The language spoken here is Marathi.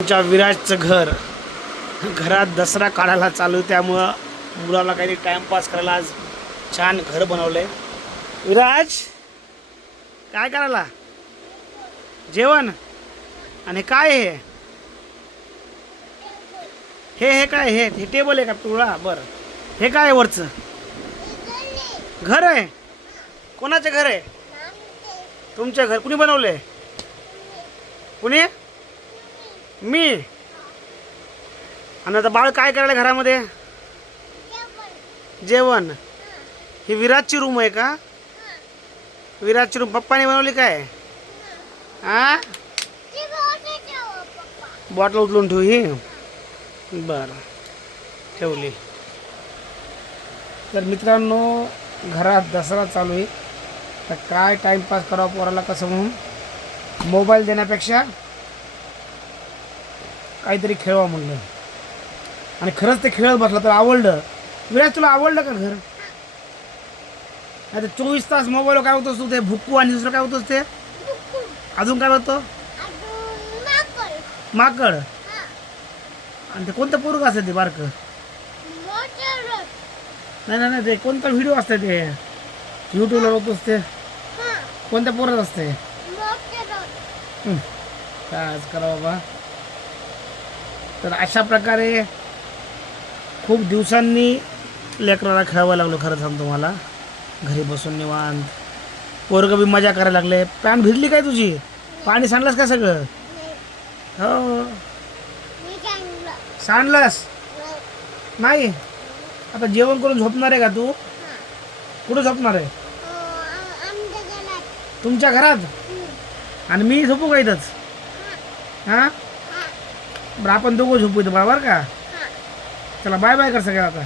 आमच्या विराजचं घर. घरात दसरा काढायला चालू त्यामुळं मुलाला काहीतरी टाइमपास करायला आज छान घर बनवलंय. विराज काय करायला? जेवण? आणि काय हे? हे हे काय हे हे टेबल आहे का पिवळा? बरं. हे काय वरचं? घर आहे? कोणाचं घर आहे? तुमचं घर कुणी बनवलंय? कुणी? मी? आणि आता बाळ काय करायला घरामध्ये? जेवण. ही विराजची रूम आहे का? विराजची रूम. पप्पाने बनवली काय? हा बॉटल उचलून ठेवू ही? बरं. ठेवली. तर मित्रांनो घरात दसरा चालू आहे. तर काय टाईमपास करावं पोराला कसं म्हणून? मोबाईल देण्यापेक्षा काहीतरी खेळवा म्हणलं. आणि खरंच ते खेळत बसला तर आवडलं. विराज तुला आवडलं का घर? नाही तर चोवीस तास मोबाईलवर काय होतोस तू ते? भुक्कू आणि दुसरं काय होतोस ते? अजून काय होतं? माकड. आणि ते कोणतं पोरग असतं ते बारकं? नाही नाही नाही ते कोणता व्हिडिओ असते ते? यूट्यूबला बघतोस ते. कोणत्या पोरत असते. काय करा बाबा तर अशा प्रकारे खूप दिवसांनी लेकराला खेळावं लागलो खरं सांगतो मला घरी बसून निवांत. पोरगं बी मजा करायला लागले. पॅन भिजली काय तुझी? पाणी सांडलंस का सगळं? हो. सांडलंस? नाही? आता जेवण करून झोपणार आहे का तू? कुठं झोपणार आहे? तुमच्या घरात? आणि मी झोपू का इथंच? हां? बरं आपण दोघं झोपू इथं बरोबर का? चला बाय बाय कर सगळ्या आता.